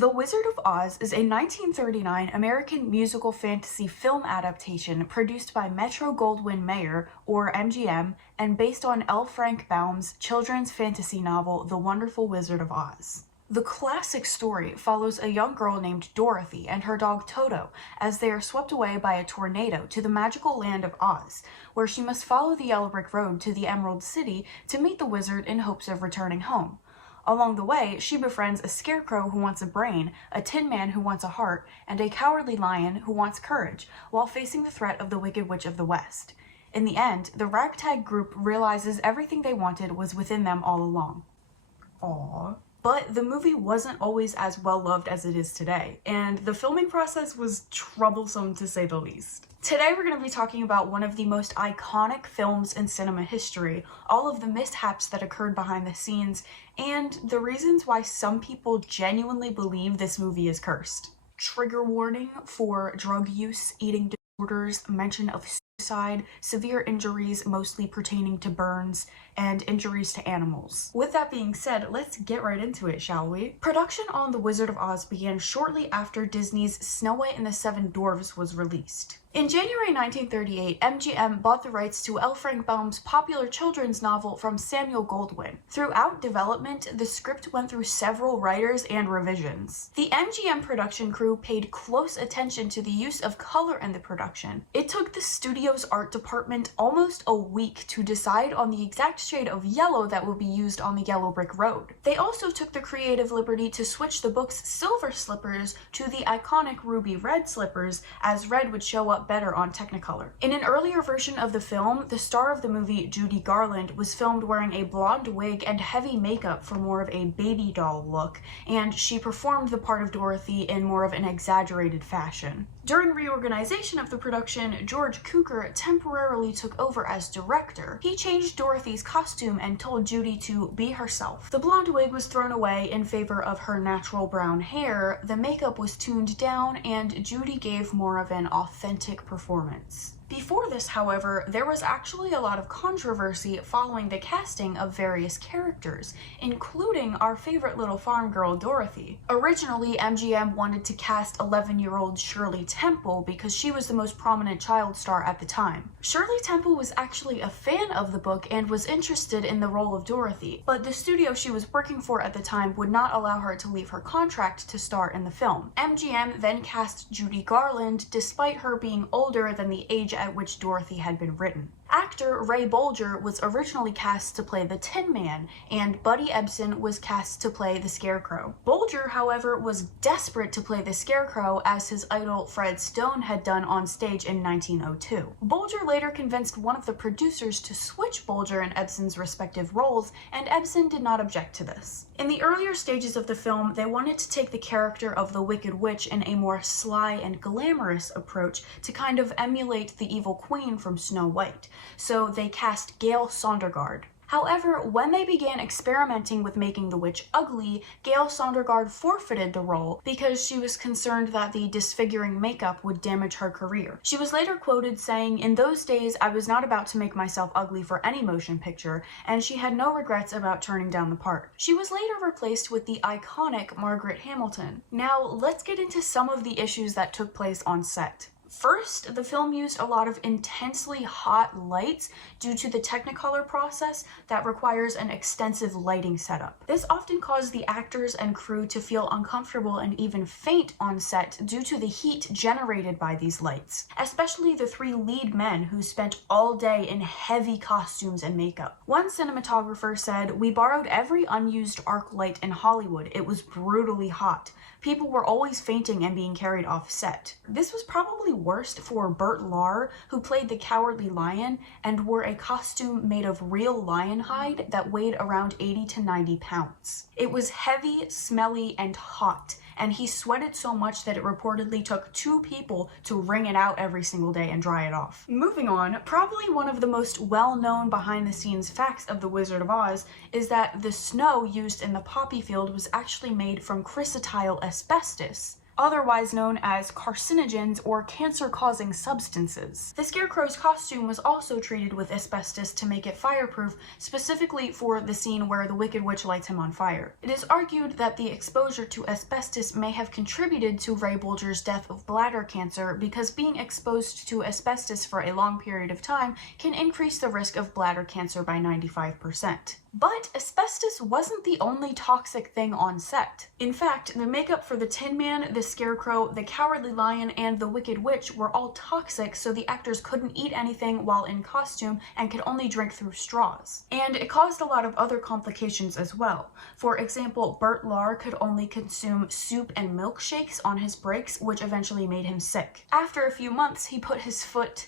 The Wizard of Oz is a 1939 American musical fantasy film adaptation produced by Metro-Goldwyn-Mayer, or MGM, and based on L. Frank Baum's children's fantasy novel The Wonderful Wizard of Oz. The classic story follows a young girl named Dorothy and her dog Toto as they are swept away by a tornado to the magical land of Oz, where she must follow the yellow brick road to the Emerald City to meet the wizard in hopes of returning home. Along the way, she befriends a scarecrow who wants a brain, a tin man who wants a heart, and a cowardly lion who wants courage, while facing the threat of the Wicked Witch of the West. In the end, the ragtag group realizes everything they wanted was within them all along. Aww. But the movie wasn't always as well loved as it is today, and the filming process was troublesome to say the least. Today we're going to be talking about one of the most iconic films in cinema history, all of the mishaps that occurred behind the scenes, and the reasons why some people genuinely believe this movie is cursed. Trigger warning for drug use, eating disorders, mention of suicide, severe injuries mostly pertaining to burns, and injuries to animals. With that being said, let's get right into it, shall we? Production on The Wizard of Oz began shortly after Disney's Snow White and the Seven Dwarfs was released. In January 1938, MGM bought the rights to L. Frank Baum's popular children's novel from Samuel Goldwyn. Throughout development, the script went through several writers and revisions. The MGM production crew paid close attention to the use of color in the production. It took the studio's art department almost a week to decide on the exact shade of yellow that would be used on the yellow brick road. They also took the creative liberty to switch the book's silver slippers to the iconic ruby red slippers, as red would show up better on Technicolor. In an earlier version of the film, the star of the movie, Judy Garland, was filmed wearing a blonde wig and heavy makeup for more of a baby doll look, and she performed the part of Dorothy in more of an exaggerated fashion. During reorganization of the production, George Cukor temporarily took over as director. He changed Dorothy's costume and told Judy to be herself. The blonde wig was thrown away in favor of her natural brown hair, the makeup was tuned down, and Judy gave more of an authentic performance. Before this, however, there was actually a lot of controversy following the casting of various characters, including our favorite little farm girl, Dorothy. Originally, MGM wanted to cast 11-year-old Shirley Temple because she was the most prominent child star at the time. Shirley Temple was actually a fan of the book and was interested in the role of Dorothy, but the studio she was working for at the time would not allow her to leave her contract to star in the film. MGM then cast Judy Garland despite her being older than the age at which Dorothy had been written. Actor Ray Bolger was originally cast to play the Tin Man, and Buddy Ebsen was cast to play the Scarecrow. Bolger, however, was desperate to play the Scarecrow as his idol Fred Stone had done on stage in 1902. Bolger later convinced one of the producers to switch Bolger and Ebsen's respective roles, and Ebsen did not object to this. In the earlier stages of the film, they wanted to take the character of the Wicked Witch in a more sly and glamorous approach to kind of emulate the evil queen from Snow White. So they cast Gail Sondergaard. However, when they began experimenting with making the witch ugly, Gail Sondergaard forfeited the role because she was concerned that the disfiguring makeup would damage her career. She was later quoted saying, "In those days, I was not about to make myself ugly for any motion picture," and she had no regrets about turning down the part. She was later replaced with the iconic Margaret Hamilton. Now, let's get into some of the issues that took place on set. First, the film used a lot of intensely hot lights due to the Technicolor process that requires an extensive lighting setup. This often caused the actors and crew to feel uncomfortable and even faint on set due to the heat generated by these lights, especially the three lead men who spent all day in heavy costumes and makeup. One cinematographer said, "We borrowed every unused arc light in Hollywood. It was brutally hot. People were always fainting and being carried off set." This was probably worst for Burt Lahr, who played the Cowardly Lion and wore a costume made of real lion hide that weighed around 80 to 90 pounds. It was heavy, smelly, and hot, and he sweated so much that it reportedly took 2 people to wring it out every single day and dry it off. Moving on, probably one of the most well-known behind-the-scenes facts of The Wizard of Oz is that the snow used in the poppy field was actually made from chrysotile asbestos. otherwise known as carcinogens or cancer-causing substances. The Scarecrow's costume was also treated with asbestos to make it fireproof, specifically for the scene where the Wicked Witch lights him on fire. It is argued that the exposure to asbestos may have contributed to Ray Bolger's death of bladder cancer because being exposed to asbestos for a long period of time can increase the risk of bladder cancer by 95%. But asbestos wasn't the only toxic thing on set. In fact, the makeup for the Tin Man, the Scarecrow, the Cowardly Lion, and the Wicked Witch were all toxic, so the actors couldn't eat anything while in costume and could only drink through straws. And it caused a lot of other complications as well. For example, Bert Lahr could only consume soup and milkshakes on his breaks, which eventually made him sick. After a few months, he put his foot,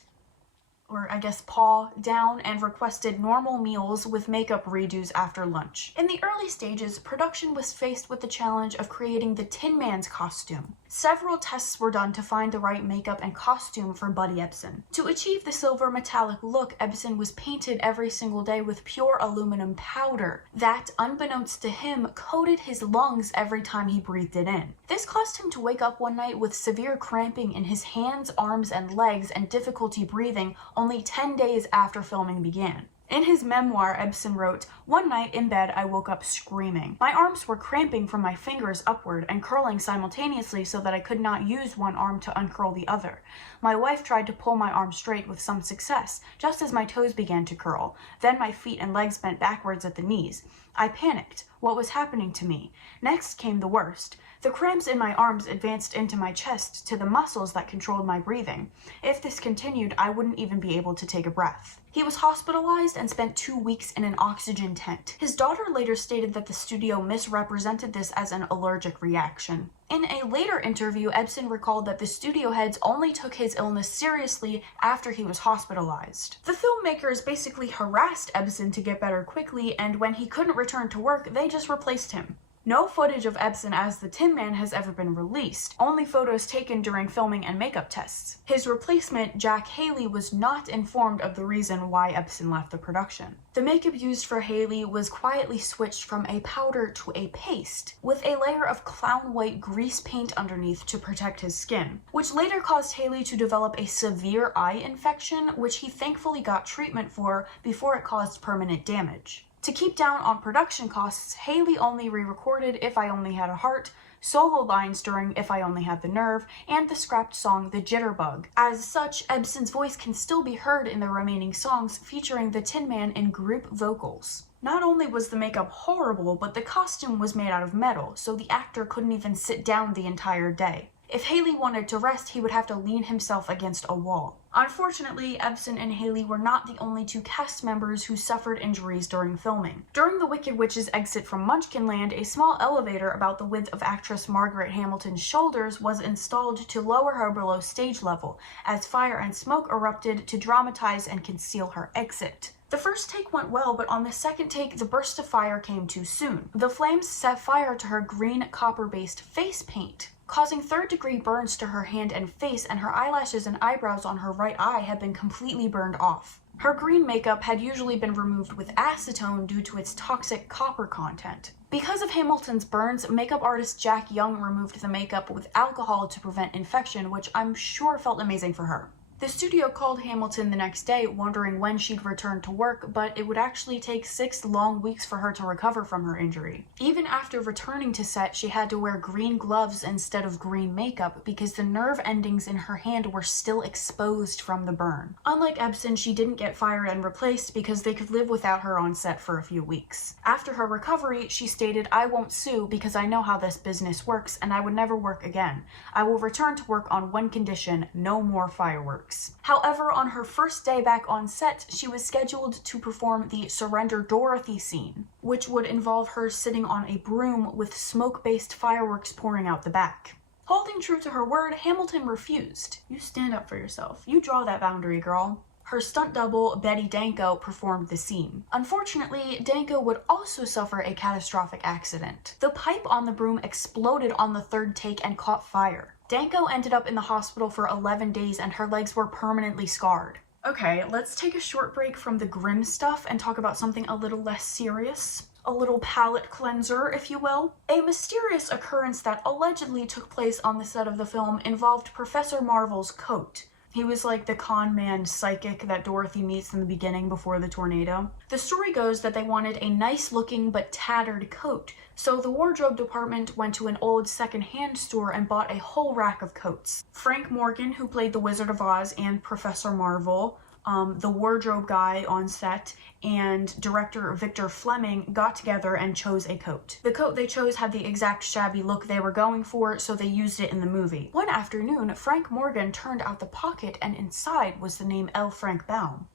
or I guess paw, down and requested normal meals with makeup redos after lunch. In the early stages, production was faced with the challenge of creating the Tin Man's costume. Several tests were done to find the right makeup and costume for Buddy Ebsen. To achieve the silver metallic look, Ebsen was painted every single day with pure aluminum powder that, unbeknownst to him, coated his lungs every time he breathed it in. This caused him to wake up one night with severe cramping in his hands, arms, and legs and difficulty breathing only 10 days after filming began. In his memoir, Ebsen wrote, "One night in bed I woke up screaming. My arms were cramping from my fingers upward and curling simultaneously so that I could not use one arm to uncurl the other. My wife tried to pull my arm straight with some success, just as my toes began to curl. Then my feet and legs bent backwards at the knees. I panicked. What was happening to me? Next came the worst. The cramps in my arms advanced into my chest to the muscles that controlled my breathing. If this continued, I wouldn't even be able to take a breath." He was hospitalized and spent 2 weeks in an oxygen tent. His daughter later stated that the studio misrepresented this as an allergic reaction. In a later interview, Ebsen recalled that the studio heads only took his illness seriously after he was hospitalized. The filmmakers basically harassed Ebsen to get better quickly, and when he couldn't return to work, they just replaced him. No footage of Ebsen as the Tin Man has ever been released, only photos taken during filming and makeup tests. His replacement, Jack Haley, was not informed of the reason why Ebsen left the production. The makeup used for Haley was quietly switched from a powder to a paste, with a layer of clown white grease paint underneath to protect his skin, which later caused Haley to develop a severe eye infection, which he thankfully got treatment for before it caused permanent damage. To keep down on production costs, Haley only re-recorded If I Only Had a Heart, solo lines during If I Only Had the Nerve, and the scrapped song The Jitterbug. As such, Ebsen's voice can still be heard in the remaining songs featuring the Tin Man in group vocals. Not only was the makeup horrible, but the costume was made out of metal, so the actor couldn't even sit down the entire day. If Haley wanted to rest, he would have to lean himself against a wall. Unfortunately, Ebsen and Haley were not the only two cast members who suffered injuries during filming. During the Wicked Witch's exit from Munchkinland, a small elevator about the width of actress Margaret Hamilton's shoulders was installed to lower her below stage level, as fire and smoke erupted to dramatize and conceal her exit. The first take went well, but on the second take, the burst of fire came too soon. The flames set fire to her green copper-based face paint, causing third-degree burns to her hand and face, and her eyelashes and eyebrows on her right eye had been completely burned off. Her green makeup had usually been removed with acetone due to its toxic copper content. Because of Hamilton's burns, makeup artist Jack Young removed the makeup with alcohol to prevent infection, which I'm sure felt amazing for her. The studio called Hamilton the next day, wondering when she'd return to work, but it would actually take 6 long weeks for her to recover from her injury. Even after returning to set, she had to wear green gloves instead of green makeup because the nerve endings in her hand were still exposed from the burn. Unlike Ebsen, she didn't get fired and replaced because they could live without her on set for a few weeks. After her recovery, she stated, "I won't sue because I know how this business works and I would never work again. I will return to work on one condition: no more fireworks." However, on her first day back on set, she was scheduled to perform the Surrender Dorothy scene, which would involve her sitting on a broom with smoke-based fireworks pouring out the back. Holding true to her word, Hamilton refused. You stand up for yourself. You draw that boundary, girl. Her stunt double, Betty Danko, performed the scene. Unfortunately, Danko would also suffer a catastrophic accident. The pipe on the broom exploded on the third take and caught fire. Danko ended up in the hospital for 11 days and her legs were permanently scarred. Okay, let's take a short break from the grim stuff and talk about something a little less serious. A little palate cleanser, if you will. A mysterious occurrence that allegedly took place on the set of the film involved Professor Marvel's coat. He was like the con man psychic that Dorothy meets in the beginning before the tornado. The story goes that they wanted a nice looking but tattered coat, so the wardrobe department went to an old second-hand store and bought a whole rack of coats. Frank Morgan, who played the Wizard of Oz and Professor Marvel, the wardrobe guy on set, and director Victor Fleming got together and chose a coat. The coat they chose had the exact shabby look they were going for, so they used it in the movie. One afternoon, Frank Morgan turned out the pocket and inside was the name L. Frank Baum.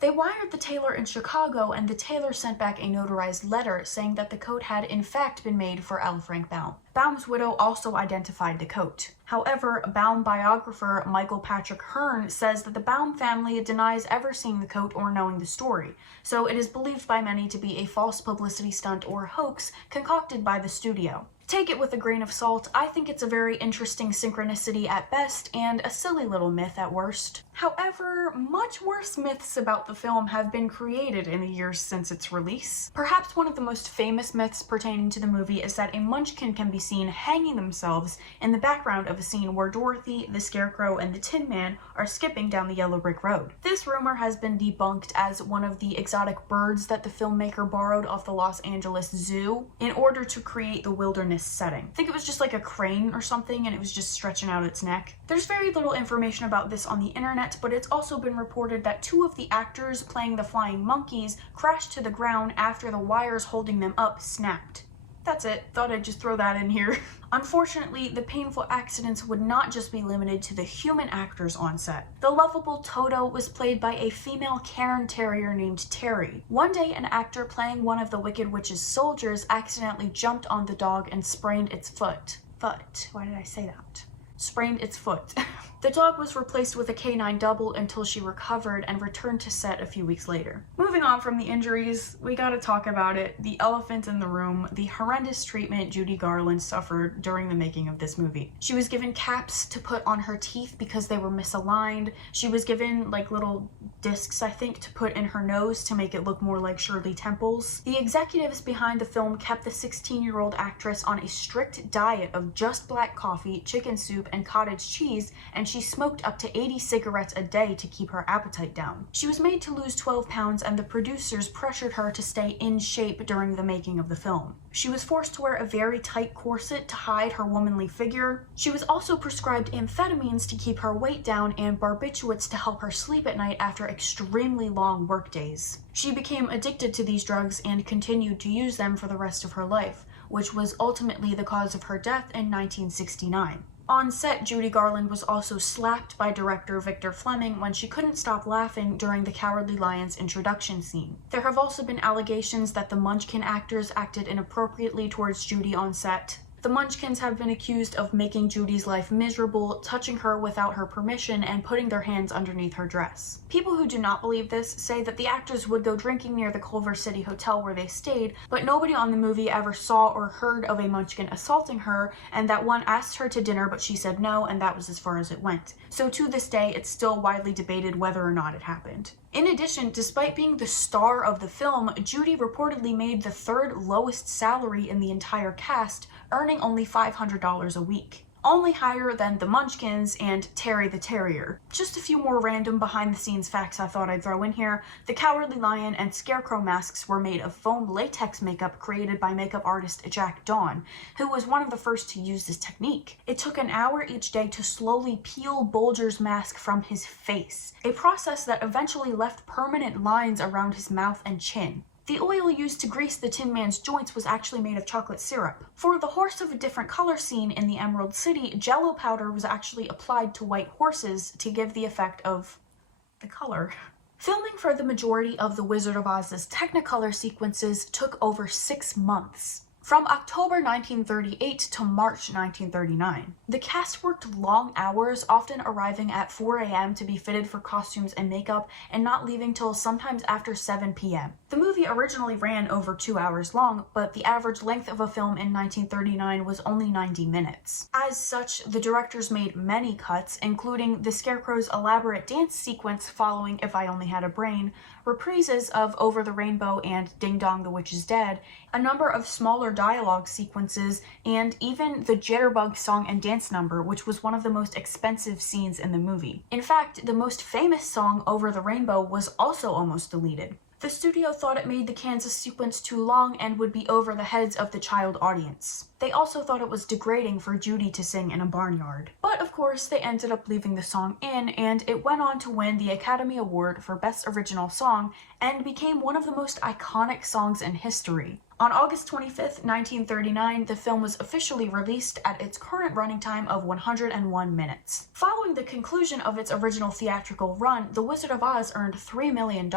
They wired the tailor in Chicago, and the tailor sent back a notarized letter saying that the coat had in fact been made for L. Frank Baum. Baum's widow also identified the coat. However, Baum biographer Michael Patrick Hearn says that the Baum family denies ever seeing the coat or knowing the story, so it is believed by many to be a false publicity stunt or hoax concocted by the studio. Take it with a grain of salt. I think it's a very interesting synchronicity at best and a silly little myth at worst. However, much worse myths about the film have been created in the years since its release. Perhaps one of the most famous myths pertaining to the movie is that a munchkin can be seen hanging themselves in the background of a scene where Dorothy, the Scarecrow, and the Tin Man are skipping down the yellow brick road. This rumor has been debunked as one of the exotic birds that the filmmaker borrowed off the Los Angeles Zoo in order to create the wilderness setting. I think it was just like a crane or something, and it was just stretching out its neck. There's very little information about this on the internet, but it's also been reported that two of the actors playing the flying monkeys crashed to the ground after the wires holding them up snapped. That's it. Thought I'd just throw that in here. Unfortunately, the painful accidents would not just be limited to the human actors on set. The lovable Toto was played by a female Cairn Terrier named Terry. One day, an actor playing one of the Wicked Witch's soldiers accidentally jumped on the dog and sprained its foot. Why did I say that? Sprained its foot. The dog was replaced with a canine double until she recovered and returned to set a few weeks later. Moving on from the injuries, we gotta talk about it. The elephant in the room, the horrendous treatment Judy Garland suffered during the making of this movie. She was given caps to put on her teeth because they were misaligned. She was given like little discs, I think, to put in her nose to make it look more like Shirley Temple's. The executives behind the film kept the 16-year-old actress on a strict diet of just black coffee, chicken soup, and cottage cheese, and she smoked up to 80 cigarettes a day to keep her appetite down. She was made to lose 12 pounds, and the producers pressured her to stay in shape during the making of the film. She was forced to wear a very tight corset to hide her womanly figure. She was also prescribed amphetamines to keep her weight down and barbiturates to help her sleep at night after extremely long work days. She became addicted to these drugs and continued to use them for the rest of her life, which was ultimately the cause of her death in 1969. On set, Judy Garland was also slapped by director Victor Fleming when she couldn't stop laughing during the Cowardly Lion's introduction scene. There have also been allegations that the Munchkin actors acted inappropriately towards Judy on set. The Munchkins have been accused of making Judy's life miserable, touching her without her permission, and putting their hands underneath her dress. People who do not believe this say that the actors would go drinking near the Culver City Hotel where they stayed, but nobody on the movie ever saw or heard of a Munchkin assaulting her, and that one asked her to dinner but she said no, and that was as far as it went. So to this day, it's still widely debated whether or not it happened. In addition, despite being the star of the film, Judy reportedly made the third lowest salary in the entire cast, earning only $500 a week. Only higher than the Munchkins and Terry the Terrier. Just a few more random behind-the-scenes facts I thought I'd throw in here. The Cowardly Lion and Scarecrow masks were made of foam latex makeup created by makeup artist Jack Dawn, who was one of the first to use this technique. It took an hour each day to slowly peel Bulger's mask from his face, a process that eventually left permanent lines around his mouth and chin. The oil used to grease the Tin Man's joints was actually made of chocolate syrup. For the horse of a different color scene in the Emerald City, Jell-O powder was actually applied to white horses to give the effect of the color. Filming for the majority of The Wizard of Oz's Technicolor sequences took over 6 months. from October 1938 to March 1939. The cast worked long hours, often arriving at 4 a.m. to be fitted for costumes and makeup, and not leaving till sometimes after 7 p.m. The movie originally ran over 2 hours long, but the average length of a film in 1939 was only 90 minutes. As such, the directors made many cuts, including the Scarecrow's elaborate dance sequence following If I Only Had a Brain, reprises of Over the Rainbow and Ding Dong the Witch is Dead, a number of smaller dialogue sequences, and even the Jitterbug song and dance number, which was one of the most expensive scenes in the movie. In fact, the most famous song, Over the Rainbow, was also almost deleted. The studio thought it made the Kansas sequence too long and would be over the heads of the child audience. They also thought it was degrading for Judy to sing in a barnyard. But of course, they ended up leaving the song in, and it went on to win the Academy Award for Best Original Song and became one of the most iconic songs in history. On August 25th, 1939, the film was officially released at its current running time of 101 minutes. Following the conclusion of its original theatrical run, The Wizard of Oz earned $3 million,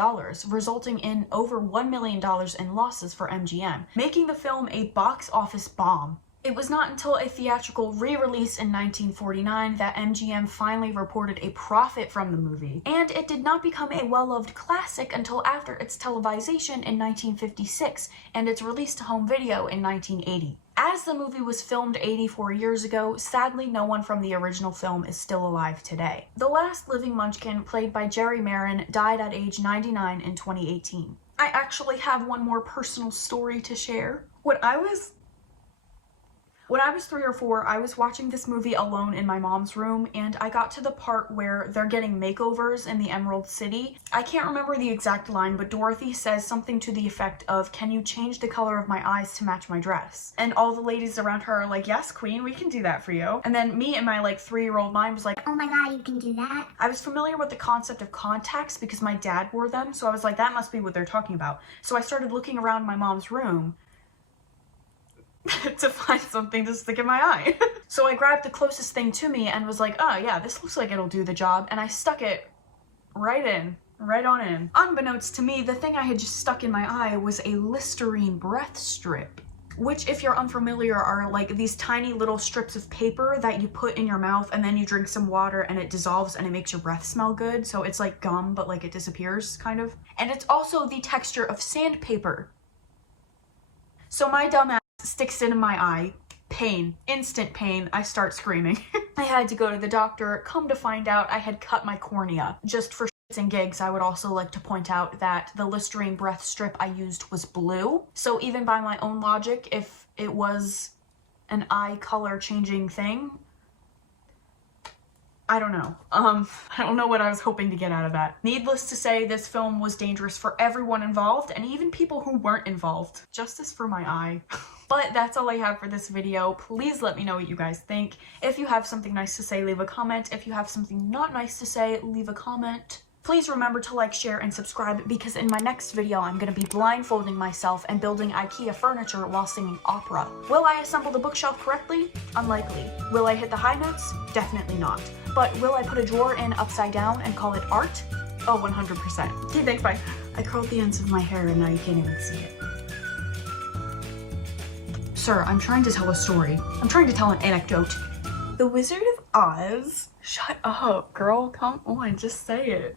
resulting in over $1 million in losses for MGM, making the film a box office bomb. It was not until a theatrical re-release in 1949 that MGM finally reported a profit from the movie, and it did not become a well-loved classic until after its televisation in 1956 and its release to home video in 1980. As the movie was filmed 84 years ago, sadly no one from the original film is still alive today. The last living Munchkin, played by Jerry Marin, died at age 99 in 2018. I actually have one more personal story to share. When I was 3 or 4, I was watching this movie alone in my mom's room, and I got to the part where they're getting makeovers in the Emerald City. I can't remember the exact line, but Dorothy says something to the effect of, "Can you change the color of my eyes to match my dress?" And all the ladies around her are like, "Yes, queen, we can do that for you." And then me and my 3-year-old mind was like, "Oh my god, you can do that?" I was familiar with the concept of contacts because my dad wore them, so I was like, that must be what they're talking about. So I started looking around my mom's room to find something to stick in my eye. So I grabbed the closest thing to me and was like, oh yeah, this looks like it'll do the job, and I stuck it right on in. Unbeknownst to me, the thing I had just stuck in my eye was a Listerine breath strip, which, if you're unfamiliar, are like these tiny little strips of paper that you put in your mouth and then you drink some water and it dissolves and it makes your breath smell good. So it's like gum, but like it disappears, kind of. And it's also the texture of sandpaper. So my dumb ass sticks it in my eye. Pain. Instant pain. I start screaming. I had to go to the doctor. Come to find out, I had cut my cornea. Just for shits and gigs, I would also like to point out that the Listerine breath strip I used was blue. So even by my own logic, if it was an eye color changing thing, I don't know. I don't know what I was hoping to get out of that. Needless to say, this film was dangerous for everyone involved, and even people who weren't involved. Justice for my eye. But that's all I have for this video. Please let me know what you guys think. If you have something nice to say, leave a comment. If you have something not nice to say, leave a comment. Please remember to like, share, and subscribe, because in my next video, I'm going to be blindfolding myself and building IKEA furniture while singing opera. Will I assemble the bookshelf correctly? Unlikely. Will I hit the high notes? Definitely not. But will I put a drawer in upside down and call it art? Oh, 100%. Okay, thanks, bye. I curled the ends of my hair and now you can't even see it. Sir, I'm trying to tell a story. I'm trying to tell an anecdote. The Wizard of Oz? Shut up, girl. Come on, just say it.